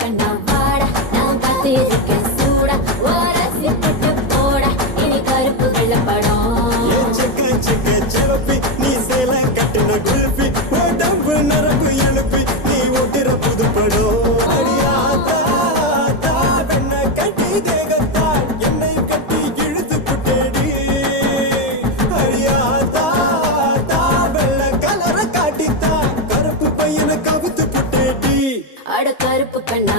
கண்ணா வாடா நான் காத்திருக்கேன் சூடா ஓரசி போட்டு போடா இனி கருப்பு வெள்ள படம் செவப்பி நீ சேல கட்டின குல்பி உடம்பு நரம்பு எழுப்பி நீ ஒட்டுற புதுப்படம் அடியாத்தா வெண்ண கட்டி தேகத்தா என்னை கட்டி இழுத்து புட்டேடி அடியாத்தா வெள்ள கலர காட்டித்தா கருப்பு பையனை கவுத்து புட்டேடி அட கருப்பு கண்ணா